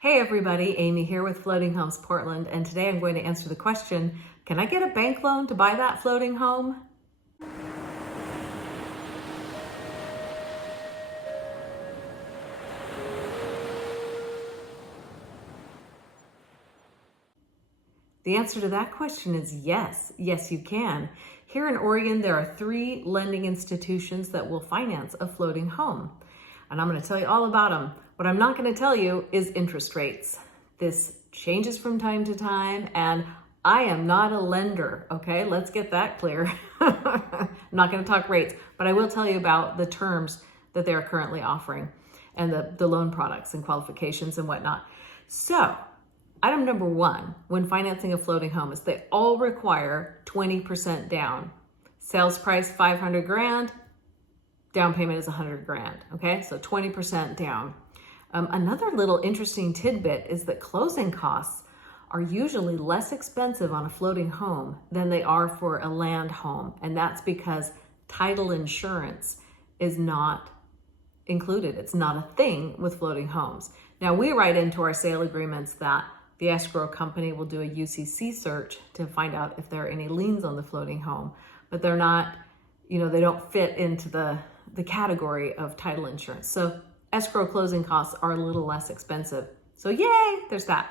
Hey everybody, Amy here with Floating Homes Portland, and today I'm going to answer the question, can I get a bank loan to buy that floating home? The answer to that question is yes. Yes, you can. Here in Oregon, there are 3 lending institutions that will finance a floating home. And I'm going to tell you all about them. What I'm not going to tell you is interest rates. This changes from time to time, and I am not a lender, okay? Let's get that clear. I'm not going to talk rates, but I will tell you about the terms that they're currently offering and the loan products and qualifications and whatnot. So, item number 1, when financing a floating home, is they all require 20% down. Sales price, 500 grand. Down payment is 100 grand. Okay, so 20% down. Another little interesting tidbit is that closing costs are usually less expensive on a floating home than they are for a land home. And that's because title insurance is not included. It's not a thing with floating homes. Now, we write into our sale agreements that the escrow company will do a UCC search to find out if there are any liens on the floating home, but they're not, they don't fit into the category of title insurance. So escrow closing costs are a little less expensive. So yay, there's that.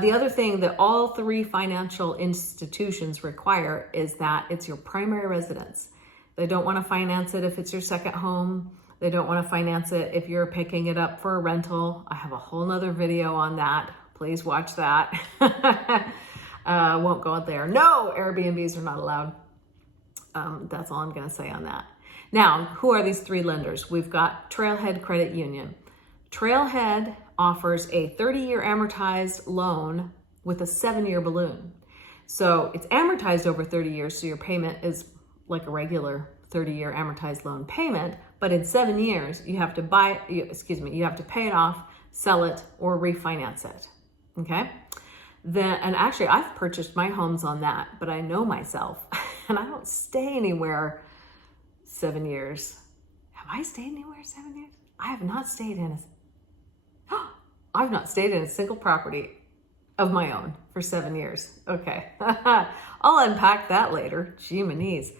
The other thing that all 3 financial institutions require is that it's your primary residence. They don't want to finance it if it's your second home. They don't want to finance it if you're picking it up for a rental. I have a whole nother video on that. Please watch that. Won't go out there. No, Airbnbs are not allowed. That's all I'm going to say on that. Now, who are these 3 lenders? We've got Trailhead Credit Union. Trailhead offers a 30-year amortized loan with a 7-year balloon. So it's amortized over 30 years, so your payment is like a regular 30-year amortized loan payment, but in 7 years, you have to you have to pay it off, sell it, or refinance it. Okay? And actually, I've purchased my homes on that, but I know myself, and I don't stay anywhere 7 years. Have I stayed anywhere 7 years? I have not stayed in I've not stayed in a single property of my own for 7 years. Okay. I'll unpack that later. Jiminies.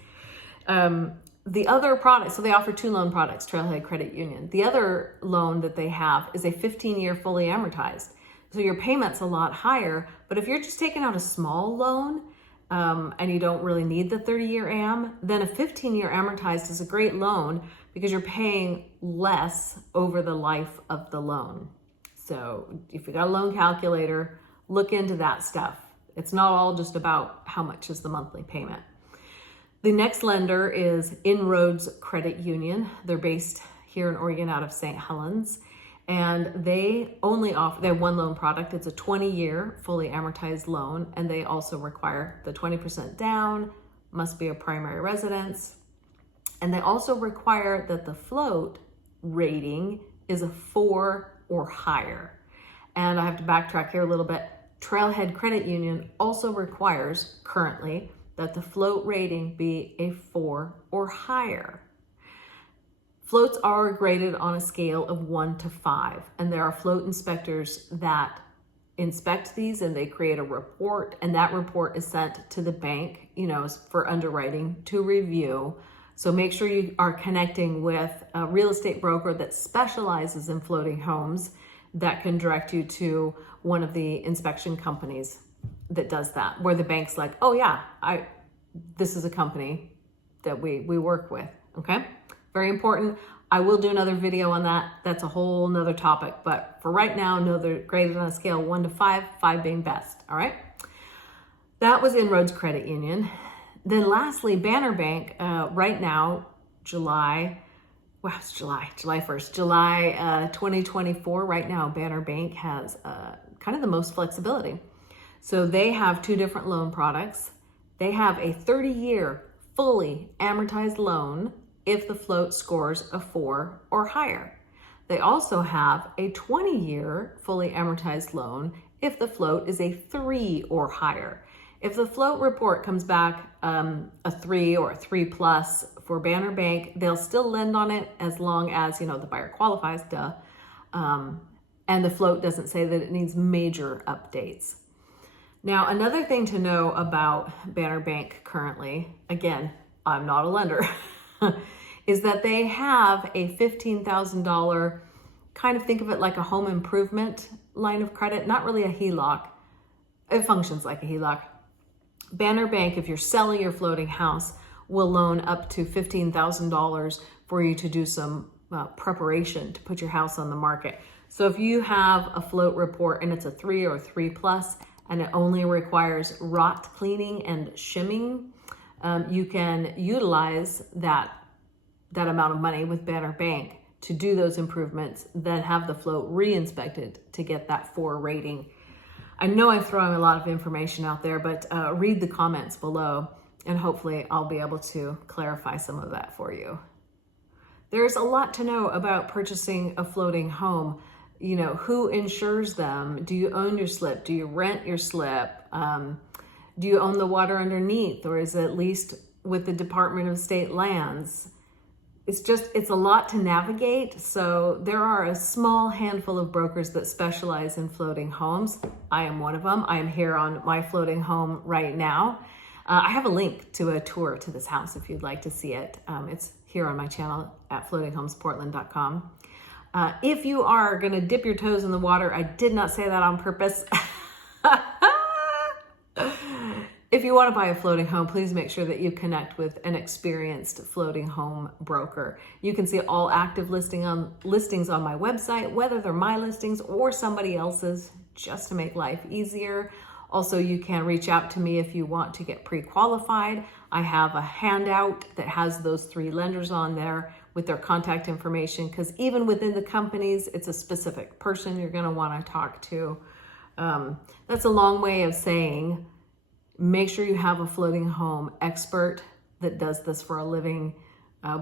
The other product, so they offer 2 loan products, Trailhead Credit Union. The other loan that they have is a 15-year fully amortized. So your payment's a lot higher, but if you're just taking out a small loan, and you don't really need the 30-year am, then a 15-year amortized is a great loan because you're paying less over the life of the loan. So if you got a loan calculator, look into that stuff. It's not all just about how much is the monthly payment. The next lender is Inroads Credit Union. They're based here in Oregon out of St. Helens. And they have 1 loan product. It's a 20-year fully amortized loan, and they also require the 20% down, must be a primary residence. And they also require that the float rating is a 4 or higher. And I have to backtrack here a little bit. Trailhead Credit Union also requires currently that the float rating be a 4 or higher. Floats are graded on a scale of 1 to 5, and there are float inspectors that inspect these, and they create a report, and that report is sent to the bank, for underwriting to review. So make sure you are connecting with a real estate broker that specializes in floating homes that can direct you to one of the inspection companies that does that, where the bank's like, oh yeah, this is a company that we work with, okay? Very important. I will do another video on that. That's a whole nother topic. But for right now, know they're graded on a scale 1 to 5, 5 being best. All right. That was Inroads Credit Union. Then lastly, Banner Bank, right now, July 1st, July 2024. Right now, Banner Bank has kind of the most flexibility. So they have 2 different loan products. They have a 30-year fully amortized loan if the float scores a 4 or higher. They also have a 20-year fully amortized loan if the float is a 3 or higher. If the float report comes back a 3 or a 3 plus for Banner Bank, they'll still lend on it as long as, the buyer qualifies, and the float doesn't say that it needs major updates. Now, another thing to know about Banner Bank currently, again, I'm not a lender, is that they have a $15,000, kind of think of it like a home improvement line of credit, not really a HELOC. It functions like a HELOC. Banner Bank, if you're selling your floating house, will loan up to $15,000 for you to do some preparation to put your house on the market. So if you have a float report and it's a 3 or 3+, and it only requires rot cleaning and shimming, you can utilize that amount of money with Banner Bank to do those improvements, then have the float re-inspected to get that 4 rating. I know I'm throwing a lot of information out there, but read the comments below and hopefully I'll be able to clarify some of that for you. There's a lot to know about purchasing a floating home. You know, who insures them? Do you own your slip? Do you rent your slip? Do you own the water underneath, or is it leased with the Department of State Lands? It's a lot to navigate. So there are a small handful of brokers that specialize in floating homes. I am one of them. I am here on my floating home right now. I have a link to a tour to this house if you'd like to see it. It's here on my channel at floatinghomesportland.com. If you are going to dip your toes in the water, I did not say that on purpose. If you want to buy a floating home, please make sure that you connect with an experienced floating home broker. You can see all active listings on my website, whether they're my listings or somebody else's, just to make life easier. Also, you can reach out to me if you want to get pre-qualified. I have a handout that has those 3 lenders on there with their contact information, because even within the companies, it's a specific person you're going to want to talk to. That's a long way of saying, make sure you have a floating home expert that does this for a living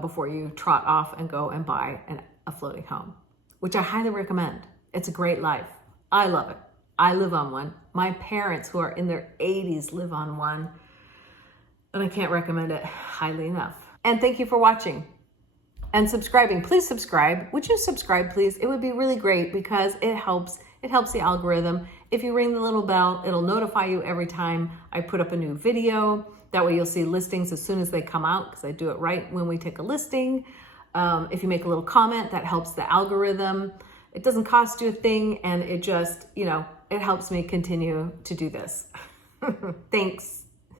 before you trot off and go and buy a floating home, which I highly recommend. It's a great life. I love it. I live on one. My parents, who are in their 80s, live on one, and I can't recommend it highly enough. And thank you for watching and subscribing. Please subscribe. Would you subscribe, please? It would be really great because it helps the algorithm. If you ring the little bell, it'll notify you every time I put up a new video. That way you'll see listings as soon as they come out, because I do it right when we take a listing. If you make a little comment, that helps the algorithm. It doesn't cost you a thing, and it just, it helps me continue to do this. Thanks.